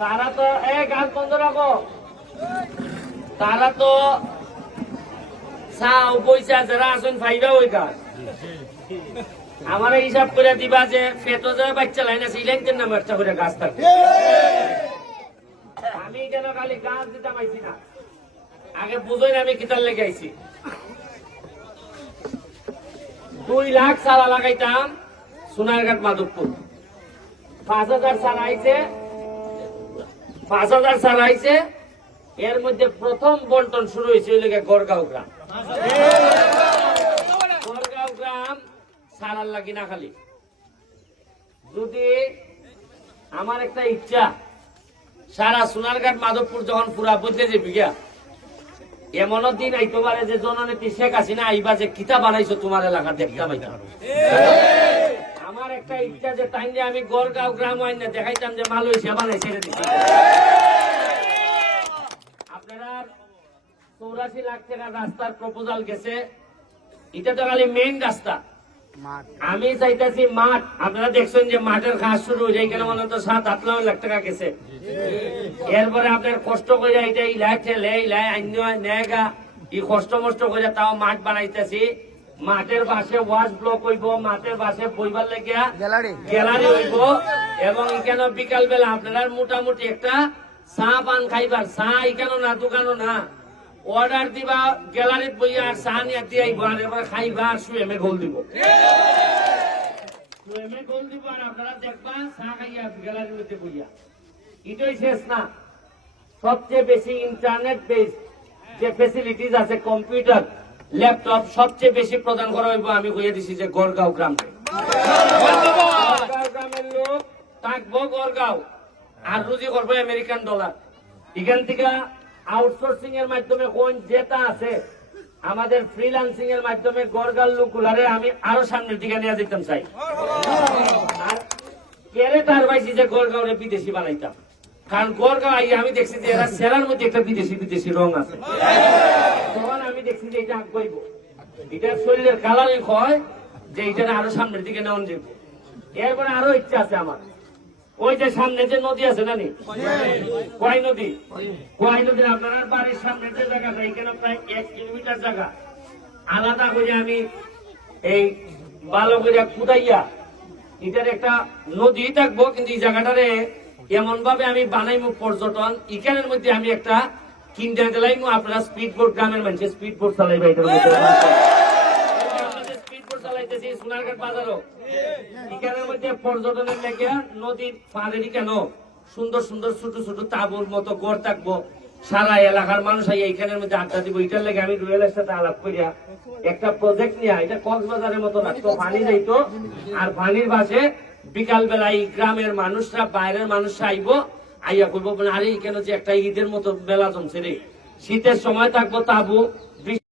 তারা তো গাছ বন্ধ রাখো। তারা তো চাও পয়সা যারা আসুন ফাইবা ওই গাছ আমার হিসাব করে দিবা যে ফেটো যারা বাচ্চা লাইন আছে ইলেন নাম একটা করে গাছ থাকবে। আমি কেন খালি গাছ দিতে পাইছি না, আগে বুঝোই না আমি কিতার লেগে আইছি। 2 লাখ চারা লাগাইতাম সোনারঘাট মাধবপুর, 5,000 চারা আইছে, 5,000 চারা আইছে। এর মধ্যে প্রথম বন্টন শুরু হয়েছে ওই লেগে গড়গাঁও গ্রাম। গড়গাঁও গ্রাম সারার লাগি না খালি। যদি আমার একটা ইচ্ছা সারা সোনারঘাট মাধবপুর যখন পুরা বদলে যাবি গিয়া, এমনও দিন আইতে পারে যে জননেত্রী শেখ হাসিনা আইবা যে কিতা বানাইছো তোমার এলাকা দেখতে পাইতাম। আমার একটা ইচ্ছা যে তাই যে আমি গড়গাঁও গ্রাম আইন না দেখাইতাম যে মালয়েশিয়া বানাই ছেড়ে দিচ্ছি। আপনারা 84 লাখ টাকার রাস্তার প্রপোজাল গেছে, এটা তো খালি মেইন রাস্তা। আমি চাইতেছি মাঠ, আপনারা দেখছেন যে মাঠের ঘাস শুরু হয়ে যায়, কেন মনে তো 7-8 লাখ টাকা গেছে। এরপরে আপনার কষ্ট করে এটা ইলাই ঠেলে ইলাই নেগা এই কষ্ট মষ্ট করে তাও মাঠ বানাইতেছি। মাঠের পাশে ওয়াশ ব্লক হইব, মাঠের পাশে বইবার লেগিয়া গ্যালারি হইব, এবং এখানে বিকাল বেলা আপনারা মোটামুটি একটা চা পান খাইবার, চা এখানে না দোকানও না, অর্ডার দিবা গ্যালারিত বইয়া আর চা নিয়ে দিয়ে আইব, আর এবার খাইবা আর সুয়েমে গোল দিব, সুয়েমে গোল দিব, আর আপনারা দেখবা চা খাইয়া গ্যালারির মধ্যে বইয়া। এটাই শেষ না, সবচেয়ে বেশি ইন্টারনেট বেস যে ফেসিলিটিস আছে, কম্পিউটার ল্যাপটপ সবচেয়ে বেশি প্রদান করা হইব আমি কইয়া দিছি যে গড়গাঁও গ্রামে। গড়গাঁও গ্রামের লোক থাকবো গড়গাঁও আর রুজি করবো আমেরিকান ডলার। এখান থেকে আউটসোর্সিং এর মাধ্যমে কোন যেটা আছে আমাদের ফ্রিল্যান্সিং এর মাধ্যমে গড়গাঁও লোকগুলারে আমি আরো সামনের দিকে নিয়ে যেতাম চাই। আর কেড়ে তার পাইছি যে গড়গাঁওরে বিদেশি বানাইতাম, কারণ গড়গাঁও আই আমি দেখছি যে এরা সেরার মধ্যে একটা বিদেশি বিদেশি রং আছে। তখন আমি দেখছি যে এটা আঁকবইব, এটা শরীরের কালারই হয় যে এটা আরো সামনের দিকে নেওয়া যাব। এরপরে আরো ইচ্ছা আছে আমার, ওই যে সামনে যে নদী আছে জানি কোয়াই নদী, কোয়াই নদীর আপনার বাড়ির সামনে যে জায়গাটা এখানে প্রায় 1 কিলোমিটার জায়গা আলাদা করে আমি এই ভালো করে খুদাইয়া এটার একটা নদী থাকবো, কিন্তু এই জায়গাটারে এমন ভাবে আমি বানাইমু পর্যটন, এখানের মধ্যে আমি একটা কিনতে দিলাইমু। আপনারা স্পিড বোট, গ্রামের মানুষ স্পিড বোট চালাইবে, এটার মধ্যে স্পিড বোট চালাইতেছি সোনারঘাট বাজারও। এখানের মধ্যে পর্যটনের লেগে নদীর পাড়েরই কেন সুন্দর সুন্দর ছোট ছোট তাঁবুর মতো গড় থাকবো, সারা এলাকার মানুষ আইয়া এখানের মধ্যে আড্ডা দিব। এটার লেগে আমি রুয়েলের সাথে আলাপ করিয়া একটা প্রজেক্ট নিয়ে, এটা কক্সবাজারের মতো না, তো পানি যাইতো আর পানির পাশে বিকাল বেলা এই গ্রামের মানুষরা বাইরের মানুষরা আইবো, আইয়া করবো আরে এখানে যে একটা ঈদের মতো মেলা জমছে রে, শীতের সময় থাকবো তাবু।